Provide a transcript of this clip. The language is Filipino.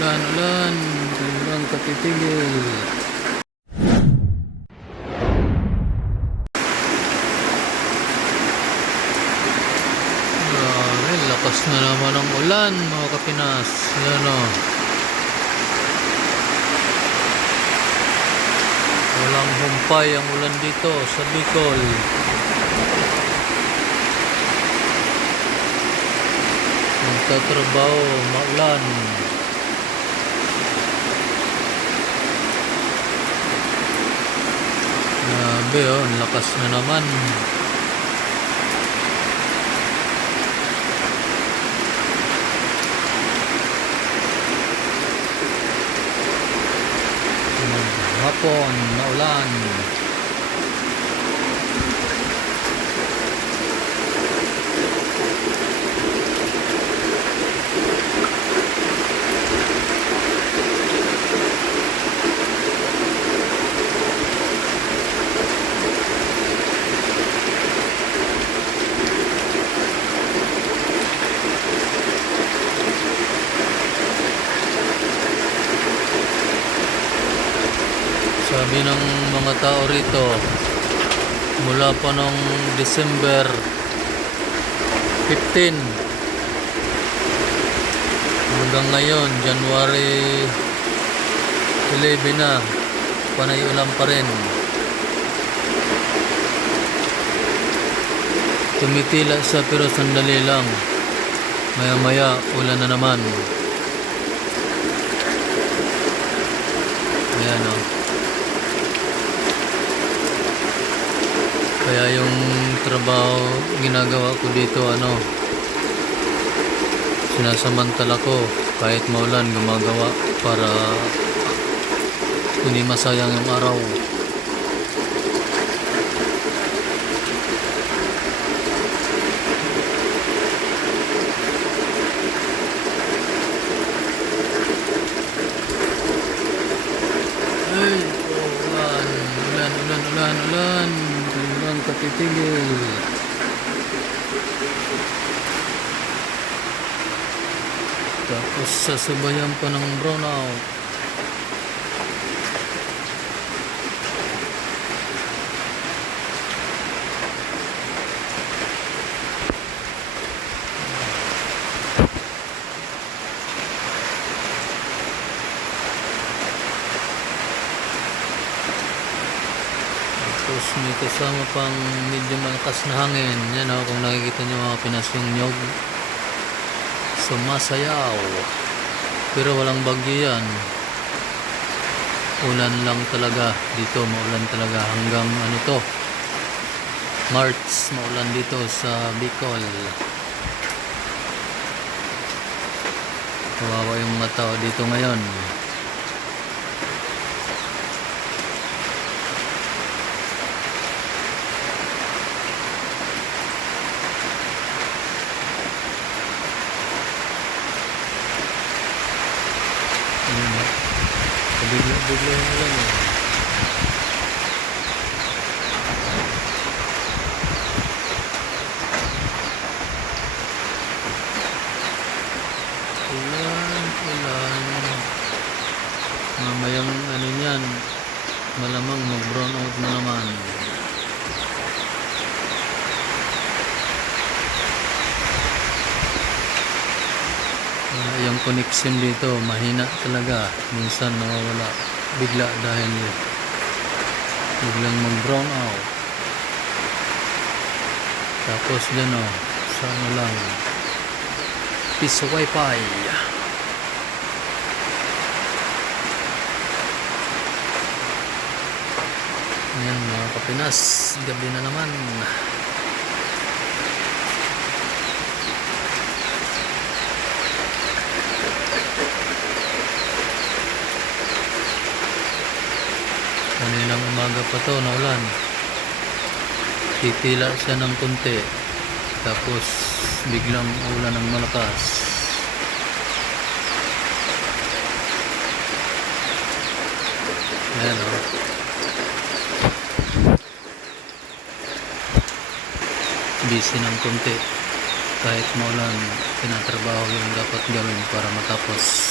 ulan, ulan. Ulan katitigil. Grabe, lakas na naman ang ulan mga kapinas. Yan o. Walang humpay ang ulan dito sa Bicol. Magtatrabaho, maulan. Grabe oh, ang lakas na naman. Hapon, maulan. Sabi ng mga tao rito, mula pa nung December 15 hanggang ngayon, January 11 na, panay pa rin. Tumitila sa pero sandali lang. Maya maya, ulan na naman. Ayan o. Kaya yung trabaho ginagawa ko dito ano sinasamantala ko kahit maulan gumagawa para hindi masayang yung araw. Ay, ulan, ulan, ulan, ulan, ulan. Ulan katitigil. Tapos sasabayan pa ng brownout. Tapos may kasama pang medyo malakas na hangin. Yan o, kung nakikita nyo mga Pinas yung nyog. Sumasayaw. Pero walang bagyo yan. Ulan lang talaga. Dito maulan talaga hanggang ano to. March maulan dito sa Bicol. Kawawa yung mga tao dito ngayon. Bigla-bigla yung ulan eh. Ulan, ulan. Mamayang ano niyan, malamang mag-brown out na naman. Yung connection dito. Mahina talaga. Minsan nawawala. Bigla dahil biglang mag brown out. Tapos dyan o sa ano lang. Piso wifi ayan mga kapinas. Gabi na naman umaga pa to na ulan. Titila siya ng kunti. Tapos biglang ulan ng malakas. Ayan o. Busy ng kunti. Kahit maulan, tinatrabaho yung dapat gawin para matapos.